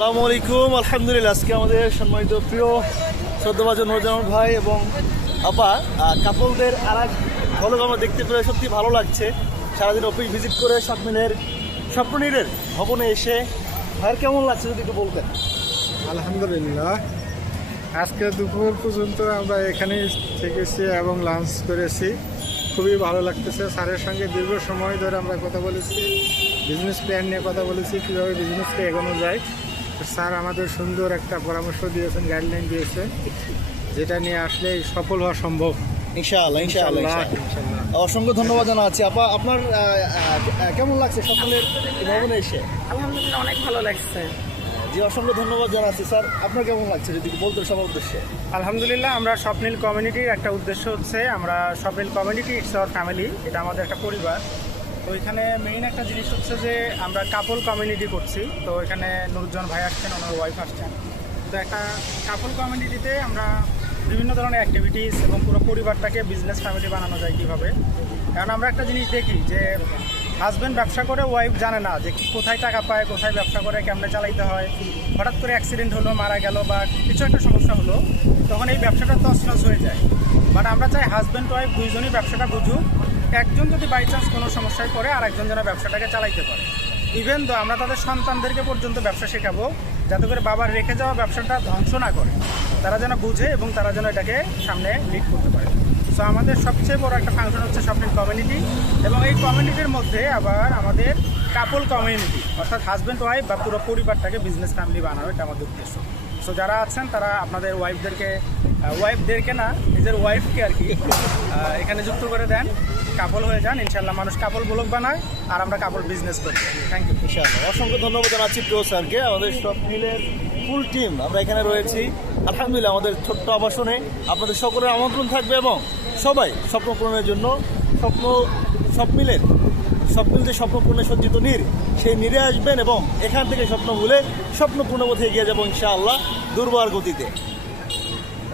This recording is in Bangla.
আসসালামু আলাইকুম। আলহামদুলিল্লাহ, আজকে আমাদের সম্মানিত প্রিয় শ্রদ্ধাভাজন নূরজামান ভাই এবং আপা কাপলদের আর এক ঝলক আমরা দেখতে পেরে সত্যি ভালো লাগছে। সারাদিন অফিস ভিজিট করে স্বপ্নীরের ভবনে এসে ভাইয়ের কেমন লাগছে যদি একটু বলতেন। আলহামদুলিল্লাহ, আজকে দুপুর পর্যন্ত আমরা এখানে থেকেছি এবং লাঞ্চ করেছি। খুবই ভালো লাগতেছে। স্যারের সঙ্গে দীর্ঘ সময় ধরে আমরা কথা বলেছি, বিজনেস প্ল্যান নিয়ে কথা বলেছি, কীভাবে বিজনেসকে এগোনো যায়। স্যার আমাদের সুন্দর একটা পরামর্শ দিয়েছেন, গাইডলাইন দিয়েছে, যেটা নিয়ে আসলে সফল হওয়া সম্ভব। ইনশাআল্লাহ ইনশাআল্লাহ ইনশাআল্লাহ। অসংখ্য ধন্যবাদ জানাচ্ছি। আপা, আপনার কেমন লাগছে স্বপ্নের ভবনে এসে? আলহামদুলিল্লাহ, অনেক ভালো লাগছে। জি, অসংখ্য ধন্যবাদ জানাচ্ছি। স্যার, আপনার কেমন লাগছে যদি বলতেন সবার উদ্দেশ্যে? আলহামদুলিল্লাহ, আমরা স্বপ্নিল কমিউনিটির একটা উদ্দেশ্য হচ্ছে, আমরা স্বপ্নিল কমিউনিটি ইটস আওয়ার ফ্যামিলি, এটা আমাদের একটা পরিবার। তো এখানে মেইন একটা জিনিস হচ্ছে যে আমরা কাপল কমিউনিটি করছি। তো এখানে নুরুজ্জামান ভাই আসছেন, ওনার ওয়াইফ আসছেন। তো একটা কাপল কমিউনিটিতে আমরা বিভিন্ন ধরনের অ্যাক্টিভিটিস এবং পুরো পরিবারটাকে বিজনেস ফ্যামিলি বানানো যায় কীভাবে। কারণ আমরা একটা জিনিস দেখি যে হাজব্যান্ড ব্যবসা করে, ওয়াইফ জানে না যে কোথায় টাকা পায়, কোথায় ব্যবসা করে, কেমনে চালাইতে হয়। হঠাৎ করে অ্যাক্সিডেন্ট হলো, মারা গেল বা কিছু একটা সমস্যা হলো, তখন এই ব্যবসাটা তছনছ হয়ে যায়। বাট আমরা চাই হাজব্যান্ড ওয়াইফ দুইজনই ব্যবসাটা বুঝুক। একজন যদি বাই চান্স কোনো সমস্যায় পড়ে আর একজন যেন ব্যবসাটাকে চালাইতে পারে। ইভেন তো আমরা তাদের সন্তানদেরকে পর্যন্ত ব্যবসা শেখাবো, যাতে করে বাবার রেখে যাওয়া ব্যবসাটা ধ্বংস না করে, তারা যেন বুঝে এবং তারা যেন এটাকে সামনে লিড করতে পারে। সো আমাদের সবচেয়ে বড় একটা ফাংশন হচ্ছে স্বপ্নিল কমিউনিটি, এবং এই কমিউনিটির মধ্যে আবার আমাদের কাপল কমিউনিটি, অর্থাৎ হাজব্যান্ড ওয়াইফ বা পুরো পরিবারটাকে বিজনেস ফ্যামিলি বানানো, এটা আমাদের উদ্দেশ্য। সো যারা আছেন তারা আপনাদের ওয়াইফদেরকে না, নিজের ওয়াইফকে আর কি এখানে যুক্ত করে দেন, কাপল হয়ে যান। ইনশাল্লাহ মানুষ কাপল ব্লগ বানায় আর আমরা কাপল বিজনেস করি। Thank you. ইনশাআল্লাহ, অসংখ্য ধন্যবাদ জানাচ্ছি প্রিয় স্যারকে। আমাদের স্বপ্নিলের ফুল টিম আমরা এখানে রয়েছি। আলহামদুলিল্লাহ, আমাদের ছোট্ট আবাসনে আপনাদের সকলের আমন্ত্রণ থাকবে এবং সবাই স্বপ্ন পূরণের জন্য স্বপ্নিল যে স্বপ্ন পূরণে সজ্জিত নীর, সেই নীরে আসবেন এবং এখান থেকে স্বপ্ন ভুলে স্বপ্ন পূর্ণপথে এগিয়ে যাবো ইনশাআল্লাহ দুর্বার গতিতে।